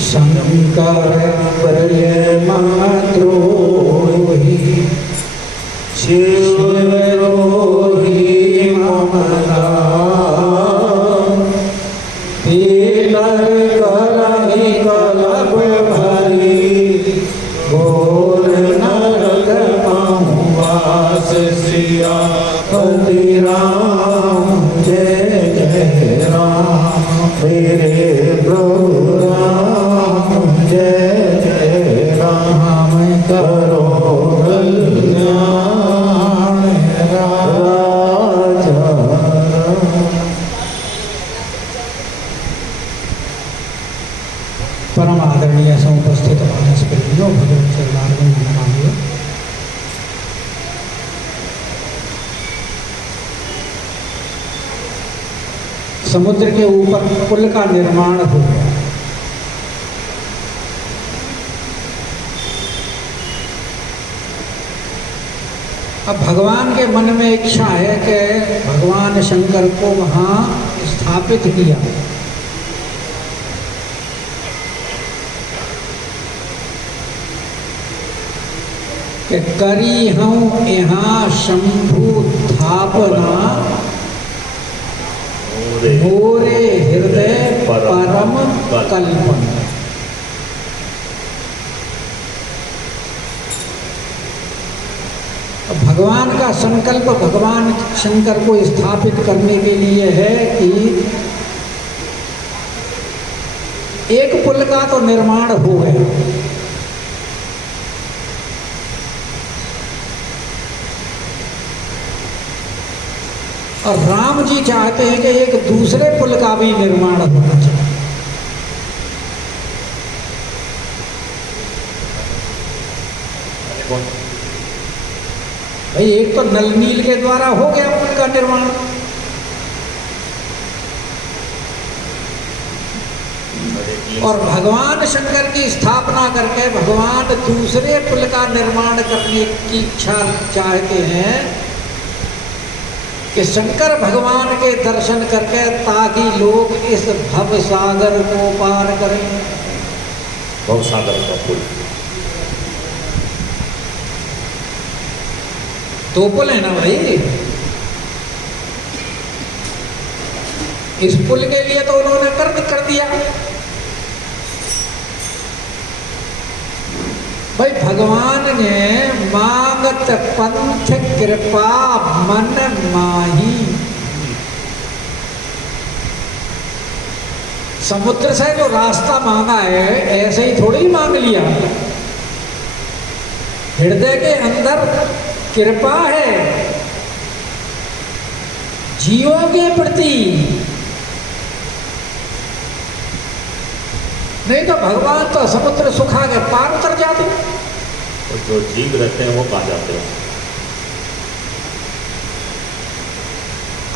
शंकर प्रेमद्रोही शिवद्रोही ममता तीनर करहि कलप भरी घोर नरक वास सियापति राम जय जय राम मेरे प्रभु राम जय जय राम करो कल्याण राजा। परम आदरणीय समुपस्थित प्रेमियों भगवत चरणारविंद नमामि। समुद्र के ऊपर पुल का निर्माण हो गया। अब भगवान के मन में इच्छा है कि भगवान शंकर को वहां स्थापित किया। कि करी हूं यहाँ शंभु स्थापना मोरे हृदय परम कल्पना। भगवान का संकल्प भगवान शंकर को स्थापित करने के लिए है कि एक पुल का तो निर्माण हो गया, और राम जी चाहते हैं कि एक दूसरे पुल का भी निर्माण होना चाहिए। भाई एक तो नल नील के द्वारा हो गया पुल का निर्माण, और भगवान शंकर की स्थापना करके भगवान दूसरे पुल का निर्माण करने की इच्छा चाहते हैं कि शंकर भगवान के दर्शन करके ताकि लोग इस भव सागर को पार करें। भव सागर का पुल दो पुल है ना भाई। इस पुल के लिए तो उन्होंने कर दिया। भाई भगवान ने मांगत पंथ कृपा मन माही। समुद्र से जो रास्ता मांगा है ऐसे ही थोड़ी ही मांग लिया। हृदय के अंदर कृपा है जीवों के प्रति, नहीं तो भगवान तो समुद्र सुखा के पार उतर जाते। और जो जीव रहते हैं वो कहाँ जाते हैं?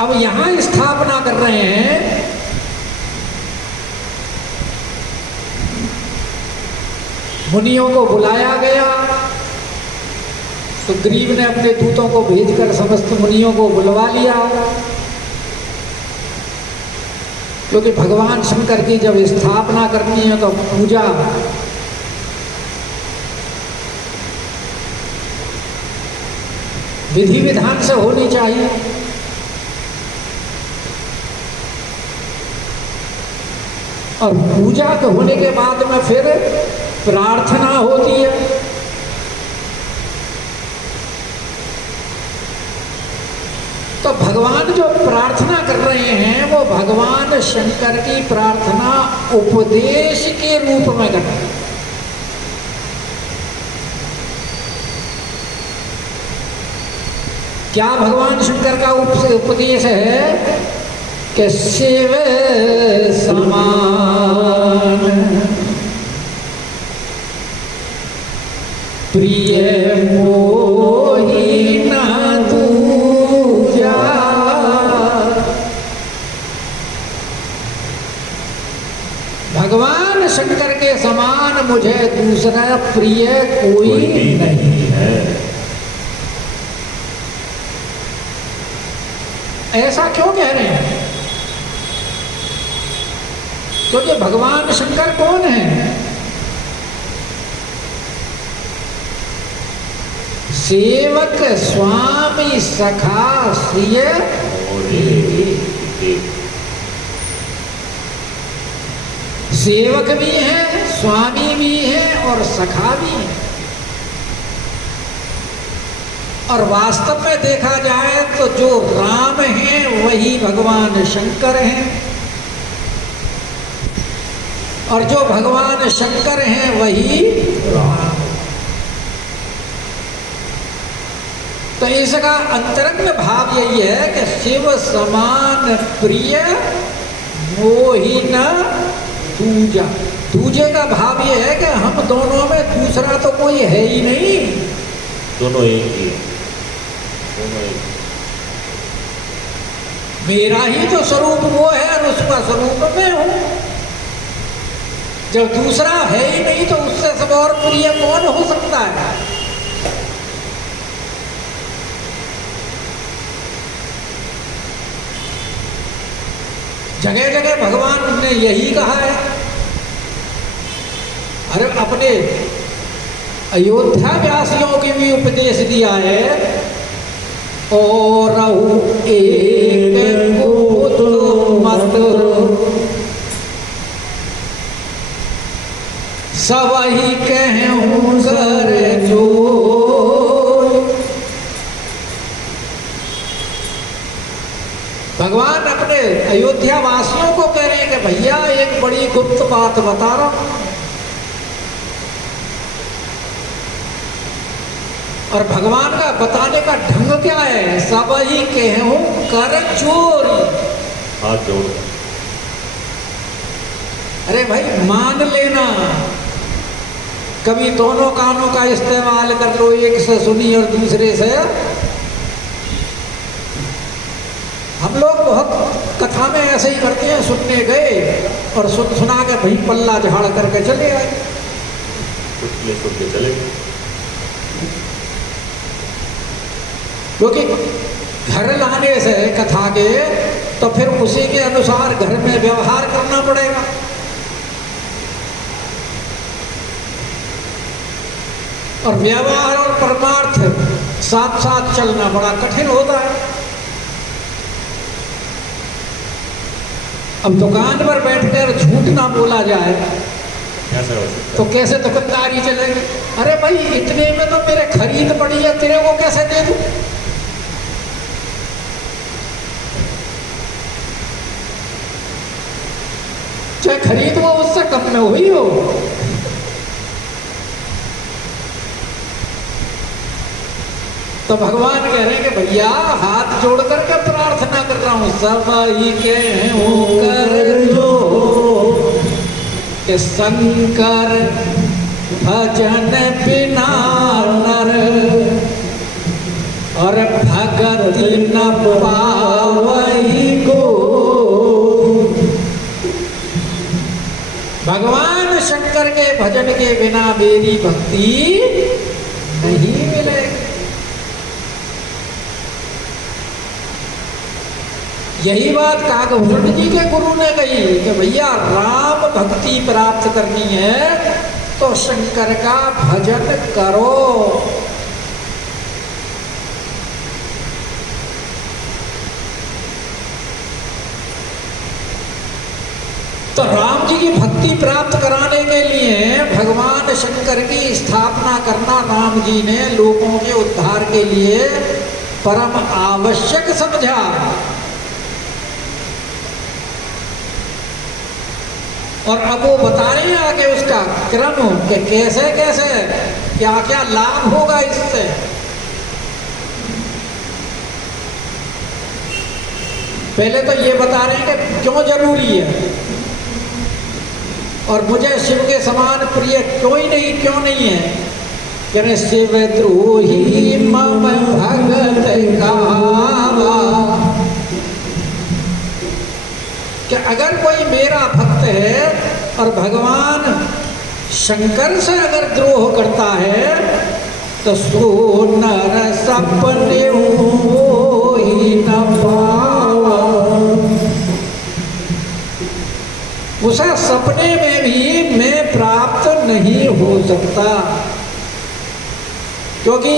अब यहां स्थापना कर रहे हैं। मुनियों को बुलाया गया, सुग्रीव ने अपने दूतों को भेजकर समस्त मुनियों को बुलवा लिया, क्योंकि भगवान शंकर की जब स्थापना करनी है तो पूजा विधि विधान से होनी चाहिए। और पूजा के होने के बाद में फिर प्रार्थना होती है। तो भगवान जो प्रार्थना कर रहे हैं वो भगवान शंकर की प्रार्थना उपदेश के रूप में कर रहे हैं। क्या भगवान शंकर का उपदेश है कि शिव समान प्रिय मोहि न दूजा। भगवान शंकर के समान मुझे दूसरा प्रिय कोई नहीं है। ऐसा क्यों कह रहे हैं? तो ये भगवान शंकर कौन है? सेवक स्वामी सखा श्रिय सेवक भी है, स्वामी भी है और सखा भी है। और वास्तव में देखा जाए तो जो राम है वही भगवान शंकर हैं, और जो भगवान शंकर हैं वही राम। तो इसका अंतरंग भाव यही है कि शिव समान प्रिय मोहि न दूजा। दूजे का भाव ये है कि हम दोनों में दूसरा तो कोई है ही नहीं, दोनों एक ही, दोनों एक। मेरा ही तो स्वरूप वो है और उसका स्वरूप मैं हूं। जब दूसरा है ही नहीं तो उससे सब और प्रिय कौन हो सकता है? जगह जगह भगवान ने यही कहा है। अरे अपने अयोध्या व्यासियों की भी उपदेश दिया है, और एक मत सबही कहूं सर जो। भगवान अपने अयोध्या वासियों को कह रहे हैं कि भैया एक बड़ी गुप्त बात बता रहा हूं, और भगवान का बताने का ढंग क्या है? सबही कहूं कर चोरी, हाथ जोड़। अरे भाई मान लेना, कभी दोनों कानों का इस्तेमाल कर लो, एक से सुनी और दूसरे से। हम लोग बहुत कथा में ऐसे ही करते हैं, सुनने गए और सुना के भाई पल्ला झाड़ करके चले आए, सुन के चले। क्योंकि घर लाने से कथा के तो फिर उसी के अनुसार घर में व्यवहार करना पड़ेगा। और व्यवहार और परमार्थ साथ साथ चलना बड़ा कठिन होता है। अब दुकान पर बैठकर झूठ ना बोला जाए तो कैसे दुकानदारी चलेगी? अरे भाई इतने में तो मेरे खरीद पड़ी है, तेरे को कैसे दे दूं? चाहे खरीद वो उससे कम में हुई हो। तो भगवान कह रहे हैं कि भैया हाथ जोड़ करके प्रार्थना कर रहा हूं, सबही कहूं कर जो कि शंकर भजन बिना नर और भगति न पावई को। भगवान शंकर के भजन के बिना मेरी भक्ति नहीं मिलेगी। यही बात काकभूषण जी के गुरु ने कही कि भैया राम भक्ति प्राप्त करनी है तो शंकर का भजन करो। तो राम जी की भक्ति प्राप्त कराने के लिए भगवान शंकर की स्थापना करना राम जी ने लोगों के उद्धार के लिए परम आवश्यक समझा। और अब वो बता रहे हैं आगे उसका क्रम कि कैसे कैसे क्या क्या लाभ होगा इससे। पहले तो ये बता रहे हैं कि क्यों जरूरी है और मुझे शिव के समान प्रिय क्यों नहीं है। यानी शिव द्रोही मम भगत गावा, कि अगर कोई मेरा भक्त है और भगवान शंकर से अगर द्रोह करता है तो सो नर सपने ही न पावा। उसे सपने में भी मैं प्राप्त नहीं हो सकता, क्योंकि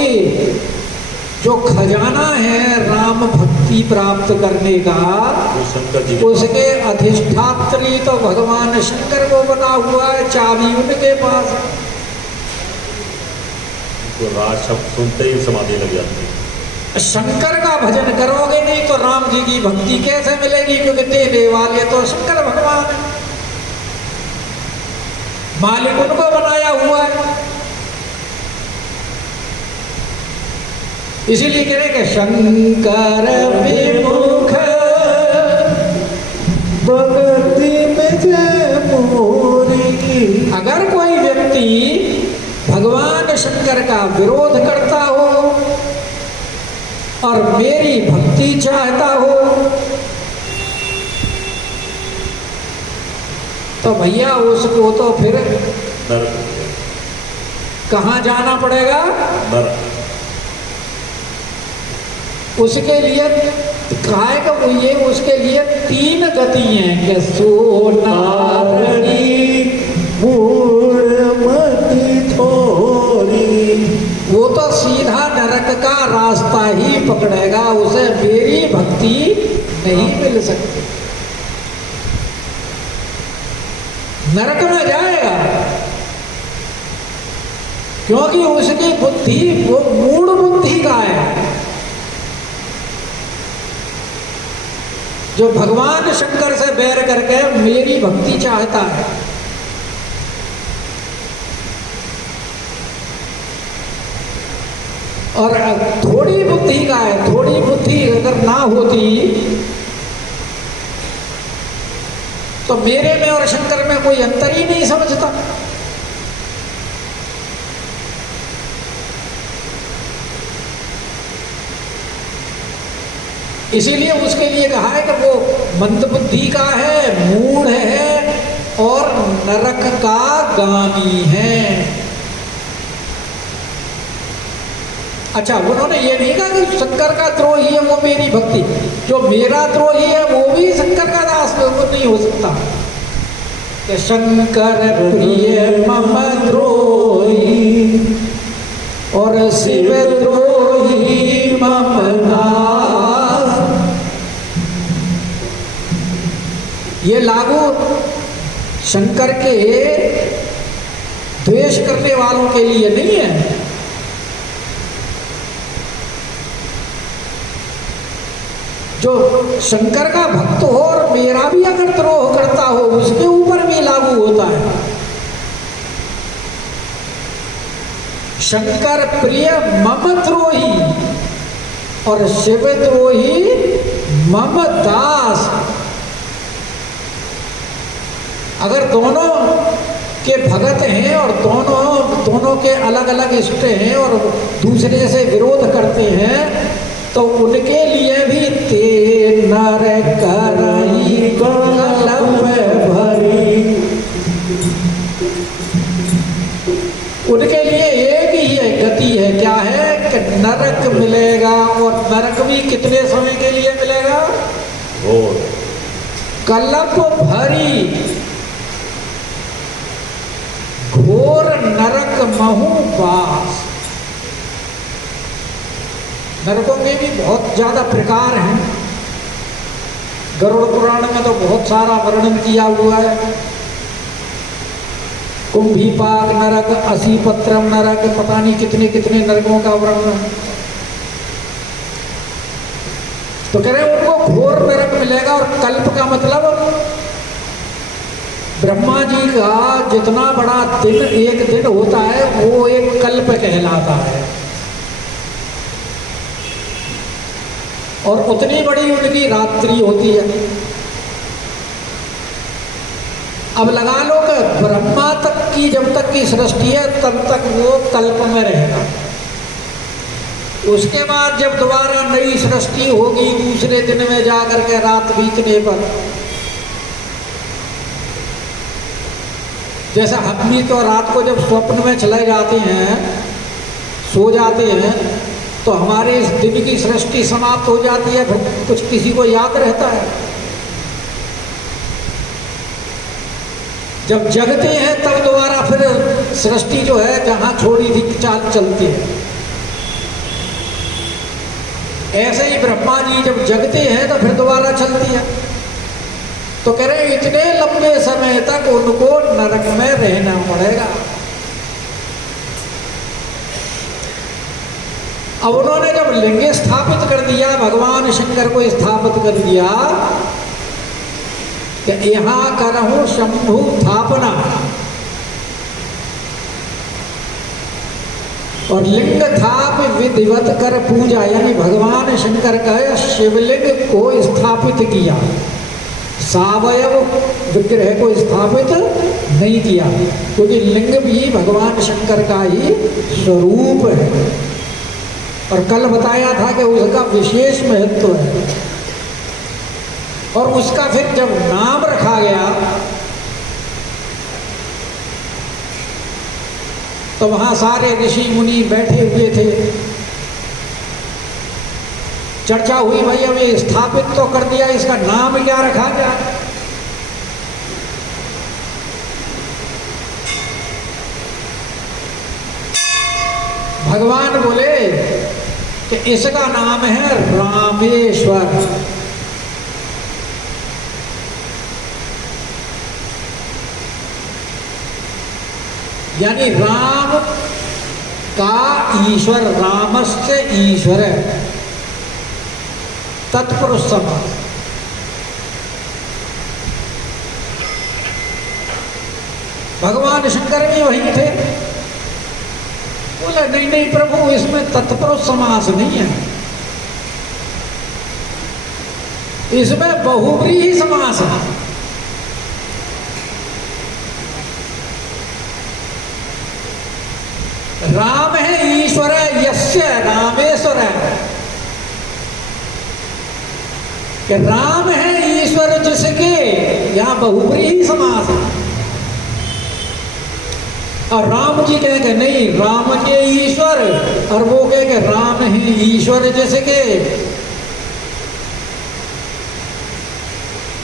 जो खजाना है राम भक्ति प्राप्त करने का, वो शंकर जी के उसके अधिष्ठात्री तो भगवान शंकर को बना हुआ है, चाबी उनके पास है। तो राज शब्द सुनते ही समाधि लग जाती है। शंकर का भजन करोगे नहीं तो राम जी की भक्ति कैसे मिलेगी, क्योंकि देने वाले तो शंकर भगवान है, मालिक उनको बनाया हुआ है। इसीलिए कह रहे कि शंकर विमुख भक्ति में जय मोरी। अगर कोई व्यक्ति भगवान शंकर का विरोध करता हो और मेरी भक्ति चाहता हो, तो भैया उसको तो फिर नरक, कहाँ जाना पड़ेगा? नरक। उसके लिए कहा है कि वो ये उसके लिए 3 गति हैं कि सोनारणी मूढ़मति थोरी। वो तो सीधा नरक का रास्ता ही पकड़ेगा, उसे मेरी भक्ति नहीं मिल सकती, नरक में जाएगा, क्योंकि उसकी बुद्धि वो मूढ़ बुद्धि का है। जो भगवान शंकर से बैर करके मेरी भक्ति चाहता है, और थोड़ी बुद्धि का है, थोड़ी बुद्धि अगर ना होती तो मेरे में और शंकर में कोई अंतर ही नहीं समझता। इसीलिए उसके लिए कहा है कि वो मंदबुद्धि का है, मूढ़ है और नरक का गामी है। अच्छा, उन्होंने ये नहीं कहा कि शंकर का द्रोही है वो मेरी भक्ति, जो मेरा द्रोही है वो भी शंकर का दास वो नहीं हो सकता। कि शंकर प्रिय मम द्रोही और शिव द्रोही मम दास। ये लागू शंकर के द्वेष करने वालों के लिए नहीं है। जो शंकर का भक्त हो और मेरा भी अगर द्रोह करता हो उसके ऊपर भी लागू होता है। शंकर प्रिय मम द्रोही और शिव द्रोही मम दास। अगर दोनों के भगत हैं और दोनों के अलग अलग इष्ट हैं और दूसरे से विरोध करते हैं तो उनके लिए भी ते नर करई कलप भरी। उनके लिए एक ही है गति है, क्या है कि नरक मिलेगा, और नरक भी कितने समय के लिए मिलेगा? घोर कलप भरी, घोर नरक महु वास। नरकों में भी बहुत ज्यादा प्रकार हैं। गरुड़ पुराण में तो बहुत सारा वर्णन किया हुआ है। कुंभीपाक नरक, असीपत्रम नरक, पता नहीं कितने कितने नरकों का वर्णन। तो कह रहे उनको घोर नरक मिलेगा। और कल्प का मतलब ब्रह्मा जी का जितना बड़ा दिन एक दिन होता है वो एक कल्प कहलाता है, और उतनी बड़ी उनकी रात्रि होती है। अब लगा लो कि ब्रह्मा तक की जब तक की सृष्टि है तब तक वो कल्प में रहेगा। उसके बाद जब दोबारा नई सृष्टि होगी दूसरे दिन में जाकर के रात बीतने पर, जैसा हम भी तो रात को जब स्वप्न में चले जाते हैं, सो जाते हैं, तो हमारे इस दिन की सृष्टि समाप्त हो जाती है, फिर कुछ किसी को याद रहता है? जब जगते हैं तब दोबारा फिर सृष्टि जो है जहां छोड़ी थी चाल चलती है। ऐसे ही ब्रह्मा जी जब जगते हैं तो फिर दोबारा चलती है। तो कह रहे इतने लंबे समय तक उनको नरक में रहना पड़ेगा। अब उन्होंने जब लिंग स्थापित कर दिया, भगवान शंकर को स्थापित कर दिया कि यहां करहूं शंभु स्थापना, और लिंग थाप विधिवत कर पूजा, यानी भगवान शंकर का शिवलिंग को स्थापित किया, सावयव विग्रह को स्थापित नहीं किया, क्योंकि लिंग भी भगवान शंकर का ही स्वरूप है। और कल बताया था कि उसका विशेष महत्व है। और उसका फिर जब नाम रखा गया तो वहां सारे ऋषि मुनि बैठे हुए थे, चर्चा हुई, भाई हमें स्थापित तो कर दिया, इसका नाम क्या रखा जाए। भगवान बोले कि इसका नाम है रामेश्वर। यानी राम का ईश्वर, रामस्य ईश्वर तत्पुरुष समास। भगवान शंकर भी वहीं थे, बोले नहीं नहीं प्रभु, इसमें तत्पुरुष समास नहीं है, इसमें बहुव्रीहि समास है। राम है ईश्वर यस्य रामेश्वर है, कि राम है ईश्वर जिसके, यहां बहुव्रीहि समास है। और राम जी कहेंगे नहीं, राम के ईश्वर, और वो कहेंगे राम है ईश्वर जिसके।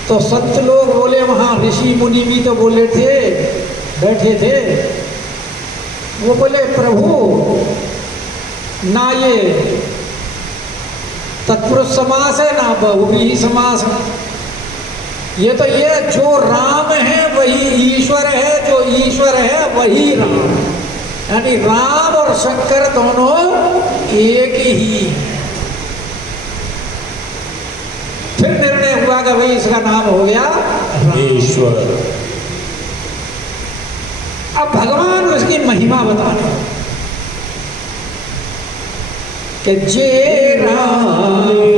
तो संत लोग बोले, वहां ऋषि मुनि भी तो बोले थे, बैठे थे, वो बोले प्रभु ना ये तत्पुरुष समास है ना बहुव्रीहि समास है, ये तो ये जो राम है वही ईश्वर है, जो ईश्वर है वही राम है, यानी राम और शंकर दोनों एक ही। फिर निर्णय हुआ कि भाई इसका नाम हो गया ईश्वर। अब भगवान उसकी महिमा बताने कि जे रामेश्वर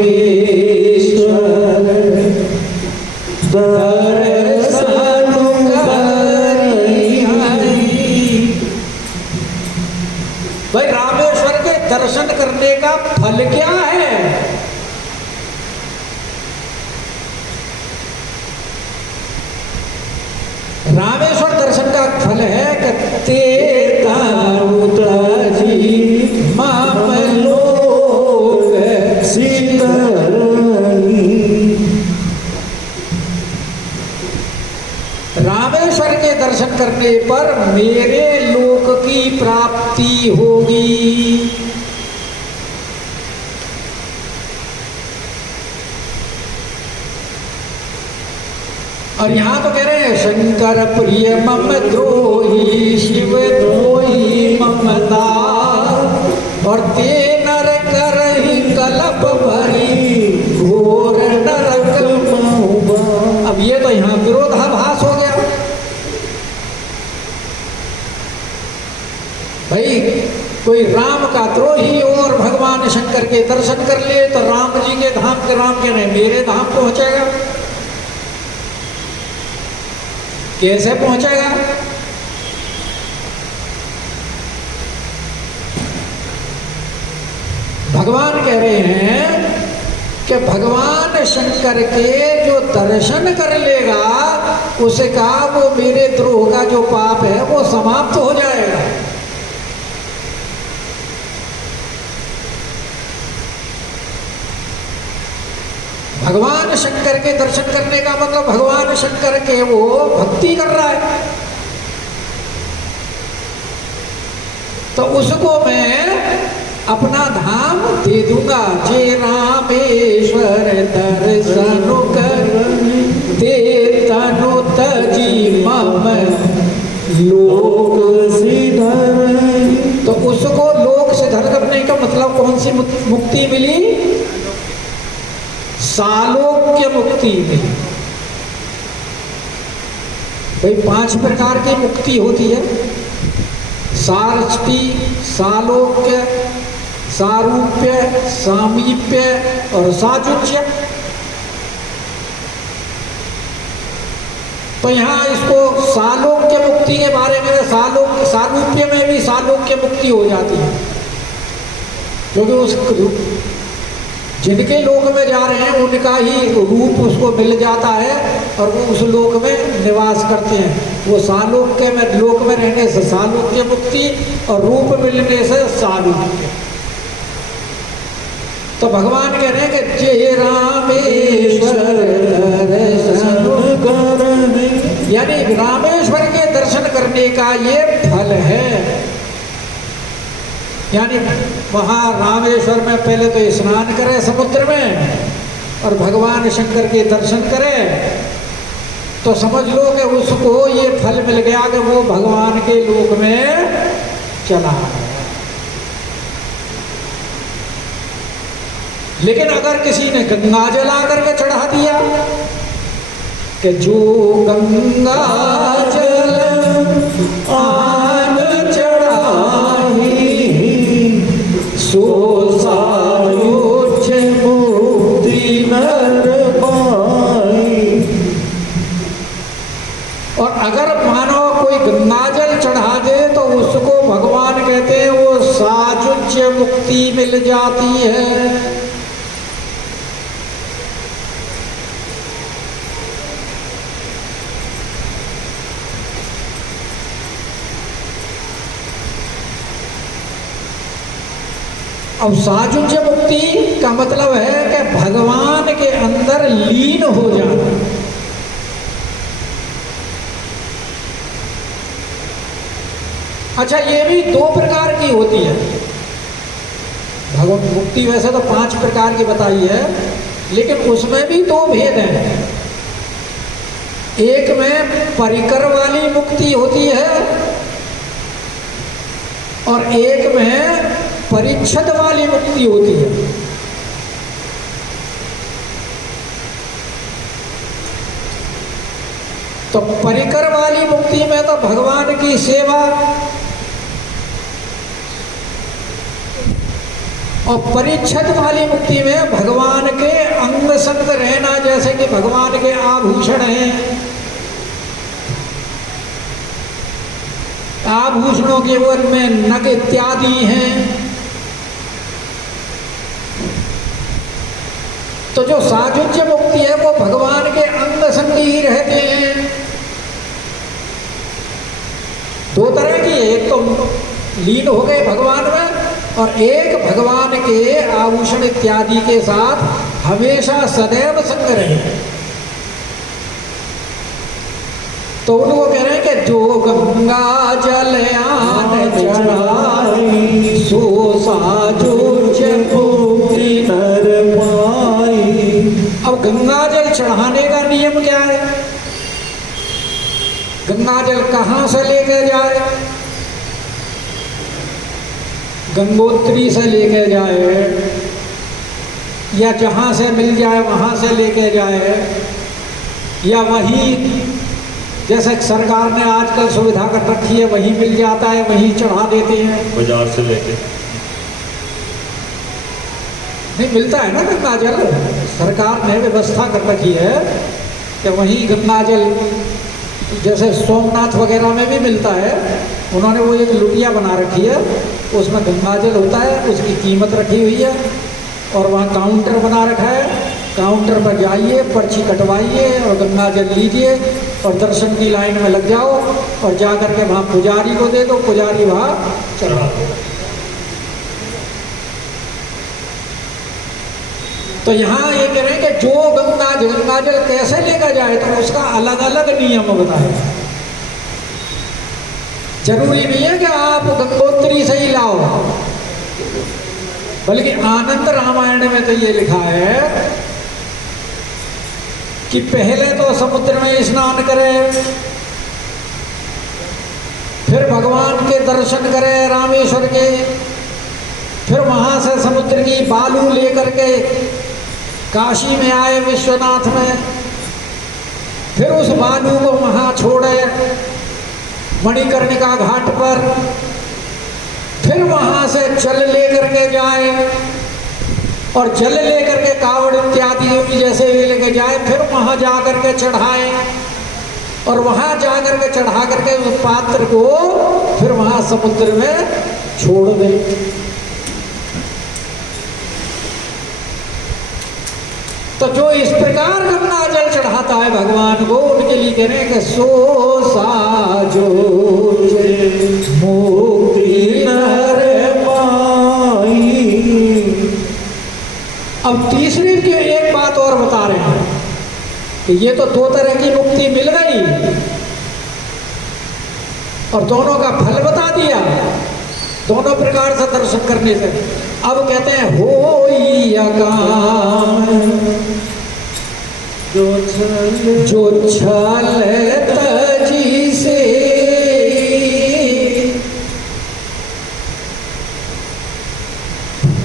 दर्शन करी। भाई रामेश्वर के दर्शन करने का फल क्या है? रामेश्वर दर्शन का फल है कि ते तारुतजी मामलोक सिद्धरणी। रामेश्वर के दर्शन करने पर मेरे लोक की प्राप्ति होगी। और यहां तो कह रहे हैं शंकर प्रिय मम द्रोही, शिव द्रोही ममदार, और ते नर करहि कलप भरी, घोर नरक महुआ। अब ये तो यहां विरोधाभास हो गया। भाई कोई राम का द्रोही हो और भगवान शंकर के दर्शन कर ले तो राम जी के धाम के राम कह रहे मेरे धाम पहुंचेगा, कैसे पहुंचेगा? भगवान कह रहे हैं कि भगवान शंकर के जो दर्शन कर लेगा उसका वो मेरे द्रोह का जो पाप है वो समाप्त हो जाएगा। भगवान शंकर के दर्शन करने का मतलब भगवान शंकर के वो भक्ति कर रहा है, तो उसको मैं अपना धाम दे दूंगा। जे रामेश्वर दर्शन कर दे तनु तजी मम लोक सिधर। तो उसको लोक सिधर करने का मतलब कौन सी मुक्ति मिली? सालोक्य मुक्ति मिली। भाई 5 प्रकार की मुक्ति होती है, सारष्टी, सालोक्य, सारूप्य, सामीप्य और साजुज्य। तो यहाँ इसको सालोक्य मुक्ति के बारे में, सारूप्य में भी सालोक्य मुक्ति हो जाती है, क्योंकि उस जिनके लोक में जा रहे हैं उनका ही रूप उसको मिल जाता है और वो उस लोक में निवास करते हैं। वो सालोक्य में, लोक में रहने से सालोक्य मुक्ति और रूप मिलने से सालोक्य। तो भगवान कह रहे हैं कि जे रामेश्वर दर्शन करने, यानी रामेश्वर के दर्शन करने का ये फल है। यानी वहाँ रामेश्वर में पहले तो स्नान करे समुद्र में और भगवान शंकर के दर्शन करे, तो समझ लो कि उसको ये फल मिल गया कि वो भगवान के लोक में चला गया। लेकिन अगर किसी ने गंगा जल आकर के चढ़ा दिया कि जो गंगा जल आन चढ़ाही सो सायोज्य मुक्ति नर पाई। और अगर मानो कोई गंगा जल चढ़ा दे तो उसको भगवान कहते हैं वो सायुज्य मुक्ति मिल जाती है। अब सायुज्य मुक्ति का मतलब है कि भगवान के अंदर लीन हो जाना। अच्छा, ये भी 2 प्रकार की होती है भगवान मुक्ति। वैसे तो 5 प्रकार की बताई है, लेकिन उसमें भी 2 भेद हैं। एक में परिकर वाली मुक्ति होती है और एक में परिच्छद वाली मुक्ति होती है। तो परिकर वाली मुक्ति में तो भगवान की सेवा और परिच्छद वाली मुक्ति में भगवान के अंग संग रहना, जैसे कि भगवान के आभूषण हैं, आभूषणों के वन में नग इत्यादि हैं। तो जो सायुज्य मुक्ति है वो भगवान के अंग संग ही रहते हैं। 2 तरह की, एक तो लीन हो गए भगवान में और एक भगवान के आभूषण इत्यादि के साथ हमेशा सदैव संग रहे। तो उनको कह रहे हैं कि जो गंगा जल आन चढ़ाई सो सायुज्य मुक्ति नर पाई। अब गंगा जल चढ़ाने का नियम क्या है? गंगा जल कहाँ से लेके जाए? गंगोत्री से लेके जाए या जहाँ से मिल जाए वहाँ से लेके जाए, या वहीं जैसे सरकार ने आजकल सुविधा कर रखी है वहीं मिल जाता है, वहीं चढ़ा देते हैं। बाजार से लेके नहीं मिलता है ना गंगा जल, सरकार ने व्यवस्था कर रखी है कि वहीं गंगा जल, जैसे सोमनाथ वगैरह में भी मिलता है। उन्होंने वो एक लुटिया बना रखी है, उसमें गंगा जल होता है, उसकी कीमत रखी हुई है और वहाँ काउंटर बना रखा है। काउंटर पर जाइए, पर्ची कटवाइए और गंगा जल लीजिए और दर्शन की लाइन में लग जाओ और जा करके वहाँ पुजारी को दे दो, पुजारी वहाँ चढ़ा दो। तो यहाँ ये कह रहे हैं कि जो गंगा जल कैसे लेकर जाए तो उसका अलग अलग नियम बताए। जरूरी नहीं है कि आप गंगोत्री से ही लाओ, बल्कि आनंद रामायण में तो ये लिखा है कि पहले तो समुद्र में स्नान करे, फिर भगवान के दर्शन करे रामेश्वर के, फिर वहां से समुद्र की बालू लेकर के काशी में आए विश्वनाथ में, फिर उस बालू को वहां छोड़े मणिकर्णिका घाट पर, फिर वहां से जल लेकर के जाए और जल लेकर के कावड़ इत्यादि जैसे भी लेके जाए, फिर वहां जा करके चढ़ाए और वहां जा करके चढ़ा करके उस पात्र को फिर वहां समुद्र में छोड़ दे। तो जो इस प्रकार गंगा जल चढ़ाता है भगवान को, उनके लिए कह रहे हैं कि सो साजो मुक्ति नर पाई। अब तीसरी की एक बात और बता रहे हैं कि ये तो दो तरह की मुक्ति मिल गई और दोनों का फल बता दिया, दोनों प्रकार से दर्शन करने से। अब कहते हैं होई अकाम जो छल तजी से,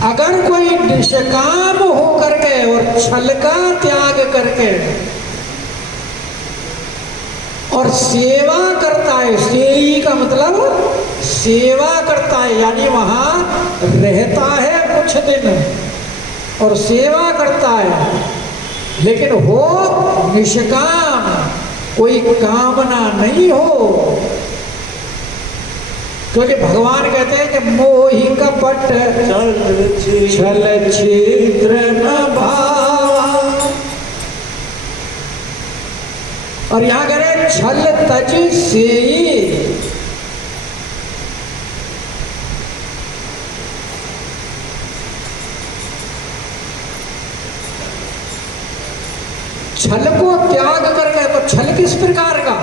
अगर कोई निष्काम हो करके और छल का त्याग करके और सेवा करता है, सेई का मतलब सेवा करता है, यानी वहां रहता है कुछ दिन और सेवा करता है, लेकिन हो निष्काम, कोई कामना नहीं हो। क्योंकि भगवान कहते हैं कि मोहि कपट छल छिद्र न भाव, और यहां कह रहे छल तज सेई। छल को त्याग करके, तो छल किस प्रकार का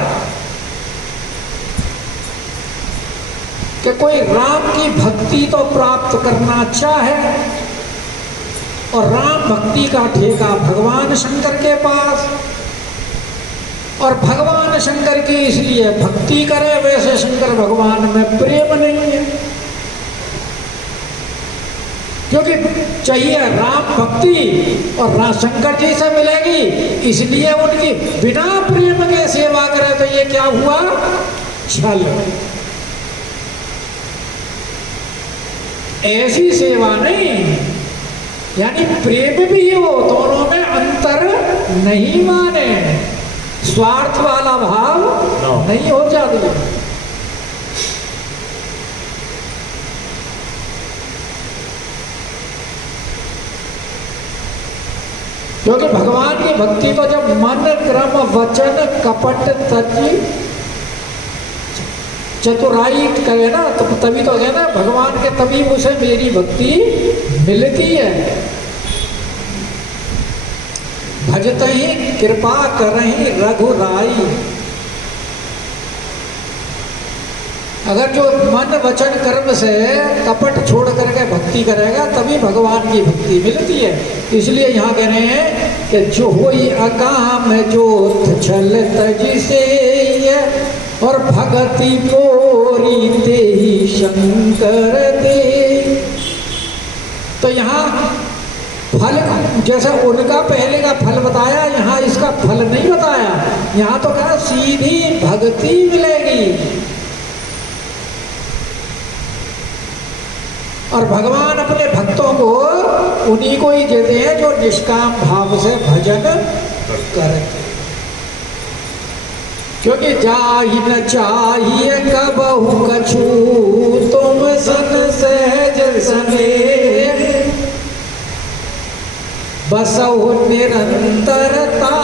कि कोई राम की भक्ति तो प्राप्त करना चाहे और राम भक्ति का ठेका भगवान शंकर के पास, और भगवान शंकर की इसलिए भक्ति करे, वैसे शंकर भगवान में प्रेम नहीं है, क्योंकि चाहिए राम भक्ति और शंकर जी से मिलेगी, इसलिए उनकी बिना प्रेम के सेवा करे तो ये क्या हुआ, छल। ऐसी सेवा नहीं, यानी प्रेम भी हो, दोनों में अंतर नहीं माने, स्वार्थ वाला भाव नहीं हो जाती। क्योंकि भगवान की भक्ति को जब मन क्रम वचन कपट तज चतुराई करे ना, तो तभी तो कहना भगवान के, तभी मुझे मेरी भक्ति मिलती है। भजत ही कृपा करही रघुराई। अगर जो मन वचन कर्म से कपट छोड़ करके भक्ति करेगा तभी भगवान की भक्ति मिलती है। इसलिए यहाँ कह रहे हैं कि जो होई अकाम जो छल तजी से और भगति मोरी ते ही शंकर दे। तो यहाँ फल जैसे उनका पहले का फल बताया, यहाँ इसका फल नहीं बताया। यहाँ तो कहा सीधी भक्ति मिलेगी और भगवान अपने भक्तों को उन्हीं को ही देते हैं जो निष्काम भाव से भजन करते। क्योंकि जाहि न चाहिए कबहु कछु तुम सन सहज समेत बसहु निरंतरता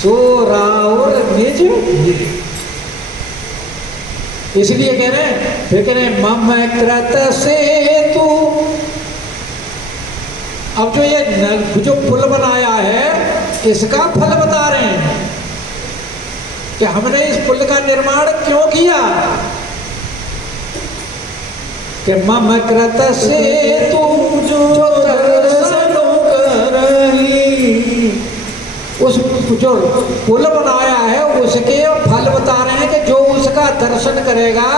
सो राउर निज। इसलिए कह रहे हैं, फिर कह रहे मम कृत से तू अब जो ये जो पुल बनाया है इसका फल बता रहे हैं कि हमने इस पुल का निर्माण क्यों किया। कि मम कृत से तू जो दर्शन करही, उस जो पुल बनाया है उसके फल बता रहे हैं कि जो उसका दर्शन करेगा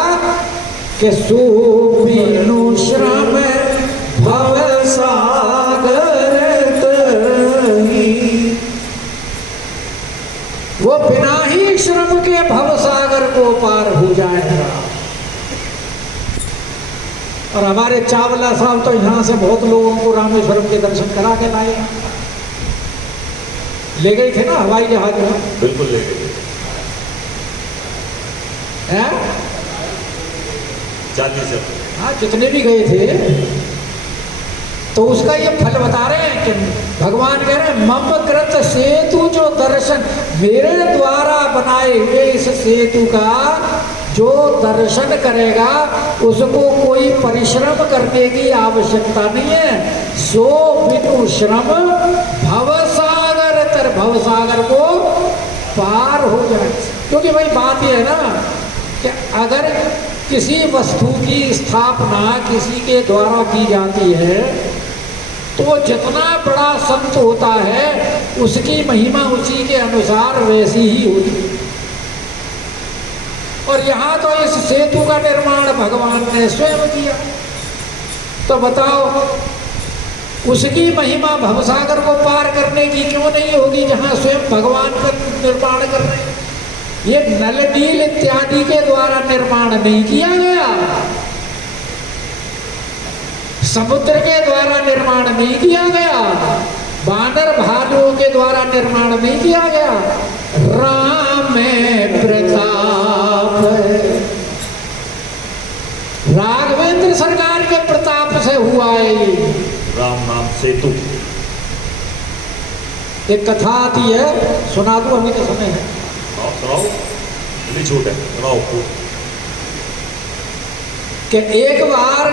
कि सुबिनु श्रम भव सागर तरही, वो बिना ही श्रम के भव सागर को पार हो जाएगा। और हमारे चावला साहब तो यहाँ से बहुत लोगों को रामेश्वरम के दर्शन करा के लाए, ले गए थे ना हवाई जहाज में। बिल्कुल ले गए हैं? जाती से। हाँ, जितने भी गए थे तो उसका ये फल बता रहे हैं कि भगवान कह रहे हैं मम कृत सेतु, जो दर्शन मेरे द्वारा बनाए हुए इस सेतु का जो दर्शन करेगा उसको कोई परिश्रम करने की आवश्यकता नहीं है। सो बिनु श्रम भवसागर तर, भवसागर को पार हो जाए। क्योंकि भाई बात यह है ना कि अगर किसी वस्तु की स्थापना किसी के द्वारा की जाती है तो जितना बड़ा संत होता है उसकी महिमा उसी के अनुसार वैसी ही होती है। और यहाँ तो इस सेतु का निर्माण भगवान ने स्वयं किया, तो बताओ उसकी महिमा भवसागर को पार करने की क्यों नहीं होगी जहाँ स्वयं भगवान का निर्माण कर रहे हैं। ये नल नील इत्यादि के द्वारा निर्माण नहीं किया गया, समुद्र के द्वारा निर्माण नहीं किया गया, बानर भालुओं के द्वारा निर्माण नहीं किया गया। राम प्रताप, राघवेंद्र सरकार के प्रताप से हुआ है ये राम नाम सेतु। एक कथा आती है, सुना दो, अभी तो समय है। सुनाओ, इतनी छूट है, सुनाओ। कि एक बार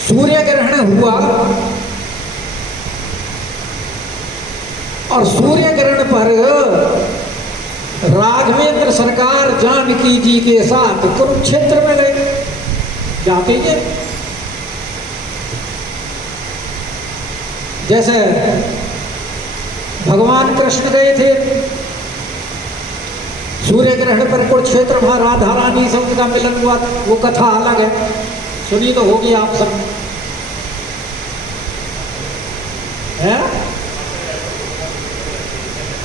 सूर्य ग्रहण हुआ और सूर्य ग्रहण पर राघवेंद्र सरकार जानकी जी के साथ कुरुक्षेत्र में गए। जाते हैं जैसे भगवान कृष्ण गए थे सूर्य ग्रहण पर कुरुक्षेत्र, वहां राधा रानी से उनका मिलन हुआ, वो कथा अलग है, सुनी तो होगी आप सब है?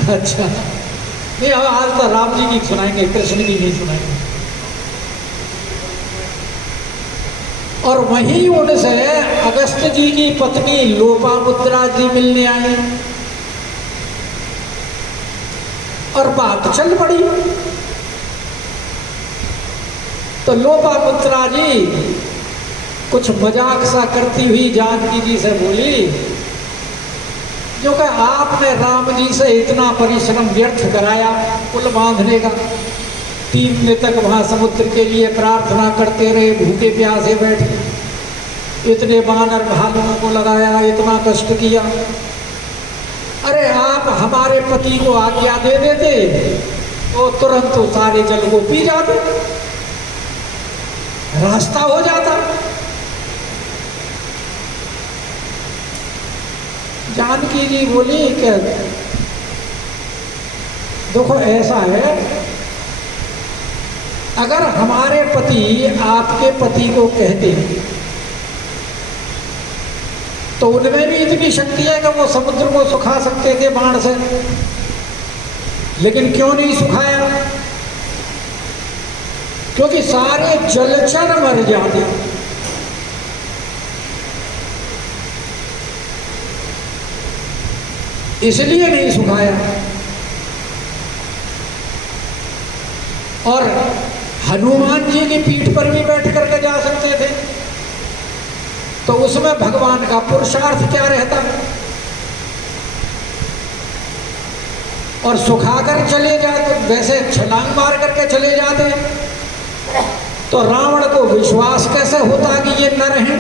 अच्छा, नहीं अब आज तो राम जी की सुनाएंगे, कृष्ण की नहीं सुनाएंगे। और वहीं उनसे अगस्त जी की पत्नी लोपामुद्रा जी मिलने आई और बात चल पड़ी। तो लोपामुद्रा जी कुछ मजाक सा करती हुई जानकी जी से बोली, जो कि आपने राम जी से इतना परिश्रम व्यर्थ कराया पुल बांधने का, 3 दिन तक वहां समुद्र के लिए प्रार्थना करते रहे, भूखे प्यासे बैठे, इतने बानर भालुओं को लगाया, इतना कष्ट किया। अरे आप हमारे पति को आज्ञा दे देते तो तुरंत तो सारे जल को पी जाते, रास्ता हो जाता। जानकी जी बोली कि देखो ऐसा है, अगर हमारे पति आपके पति को कहते तो उनमें भी इतनी शक्ति है कि वो समुद्र को सुखा सकते थे बाण से, लेकिन क्यों नहीं सुखाया? क्योंकि सारे जलचर मर जाते, इसलिए नहीं सुखाया। और हनुमान जी की पीठ पर भी बैठ करके जा सकते थे, तो उसमें भगवान का पुरुषार्थ क्या रहता? और सुखाकर चले जाते, वैसे छलांग मार करके चले जाते तो रावण को विश्वास कैसे होता कि ये नर हैं?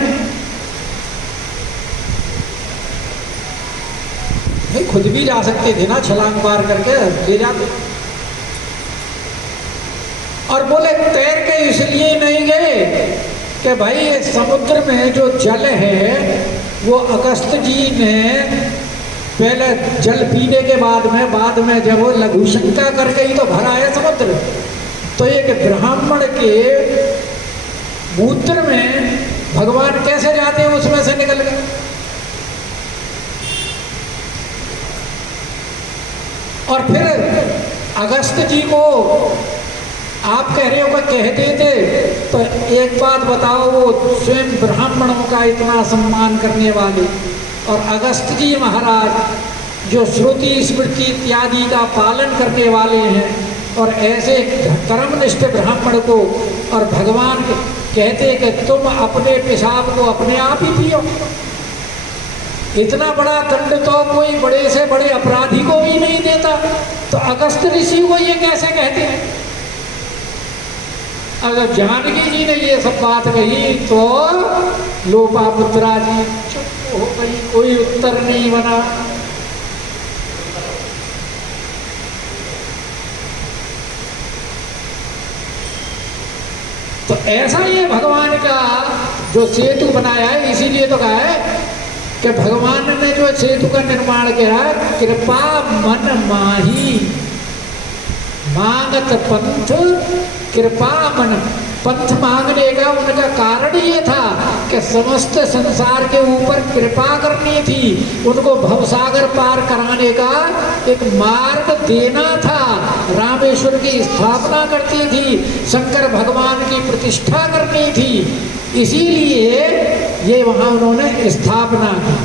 नहीं, खुद भी जा सकते थे ना, छलांग मार करके ले जाते। और बोले तैर के इसलिए नहीं गए कि भाई ये समुद्र में जो जल है वो अगस्त जी ने पहले जल पीने के बाद में जब वो लघु शंका करके ही तो भरा है समुद्र, तो एक ब्राह्मण के मूत्र में भगवान कैसे जाते हैं उसमें से निकल गए। और फिर अगस्त जी को आप कह रहे हो कि कहते थे, तो एक बात बताओ, वो स्वयं ब्राह्मणों का इतना सम्मान करने वाले और अगस्त जी महाराज जो श्रुति स्मृति इत्यादि का पालन करने वाले हैं, और ऐसे कर्मनिष्ठ ब्राह्मण को और भगवान कहते कि तुम अपने पेशाब को अपने आप ही पियो। इतना बड़ा दंड तो कोई बड़े से बड़े अपराधी को भी नहीं देता, तो अगस्त ऋषि को ये कैसे कहते हैं? अगर जानकी जी ने ये सब बात कही तो लोपामुद्रा जी चुप हो गई, कोई उत्तर नहीं बना। तो ऐसा ये भगवान का जो सेतु बनाया है, इसीलिए तो कहा है कि भगवान ने जो सेतु का निर्माण किया, कृपा मन माही मांगत पंथ, कृपा मन पंथ मांगने का उनका कारण ये था कि समस्त संसार के ऊपर कृपा करनी थी, उनको भवसागर पार कराने का एक मार्ग देना था, रामेश्वर की स्थापना करती थी, शंकर भगवान की प्रतिष्ठा करनी थी, इसीलिए ये वहां उन्होंने स्थापना की।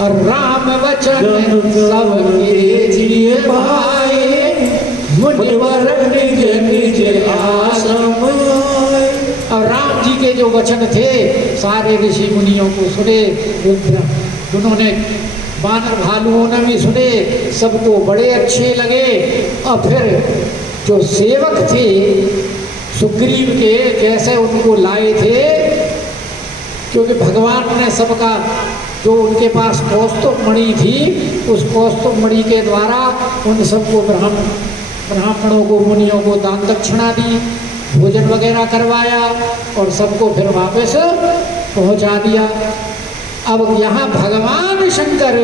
और राम वचन सबके जिए भाए, मुनिवर निज निज आश्रम। और राम जी के जो वचन थे सारे ऋषि मुनियों को सुने, उन्होंने वानर भालुओं ने भी सुने, सबको बड़े अच्छे लगे। और फिर जो सेवक थे सुग्रीव के, जैसे उनको लाए थे, क्योंकि भगवान ने सबका जो उनके पास कौस्तुभ मणि थी, उस कौस्तुभ मणि के द्वारा उन सबको ब्राह्मणों को मुनियों को दान दक्षिणा दी, भोजन वगैरह करवाया और सबको फिर वापस पहुंचा दिया। अब यहाँ भगवान शंकर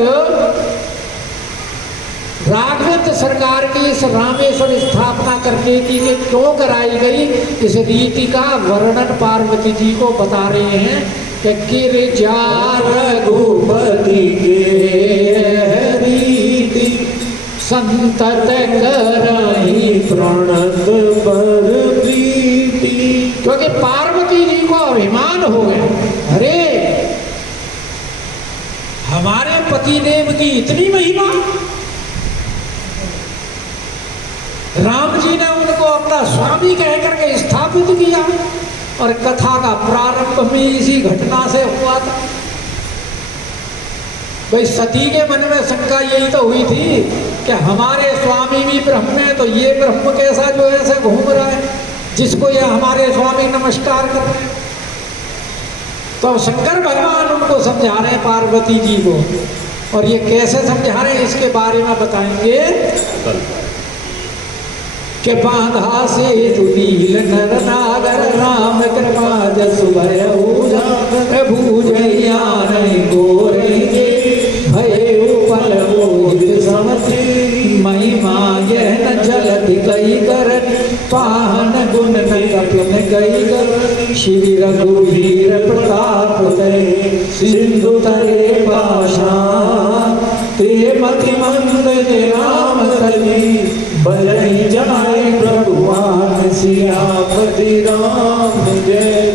राघवेंद्र सरकार की इस रामेश्वर स्थापना करने की क्यों कराई गई, इस रीति का वर्णन पार्वती जी को बता रहे हैं कि गिरिजा रघुपति के रीति संतत करहि प्रणत पर प्रीति। क्योंकि पार्वती जी को अभिमान हो गया, अरे हमारे पतिदेव की इतनी महिमा, राम जी ने उनको अपना स्वामी कह करके स्थापित किया, और कथा का प्रारंभ में इसी घटना से हुआ था। भाई सती के मन में शंका यही तो हुई थी कि हमारे स्वामी भी ब्रह्म है, तो ये ब्रह्म कैसा जो ऐसे घूम रहा है, जिसको ये हमारे स्वामी नमस्कार कर रहे हैं। तो शंकर भगवान उनको समझा रहे हैं पार्वती जी को, और ये कैसे समझा रहे हैं इसके बारे में बताएंगे कि बांधा से नील नर नागर, राम कृपा जसु भूजैया नहीं गोरेंगे, भये उपल मोहित समति, महिमा यह न जलति कई करन, पाहन गुण न कपिन कई करन, श्री रघुवीर प्रताप तरे, सिंधु तरे पाषाण, ते मति मंद राम तली, बजहि जाय प्रभुआन सियापति राम जय।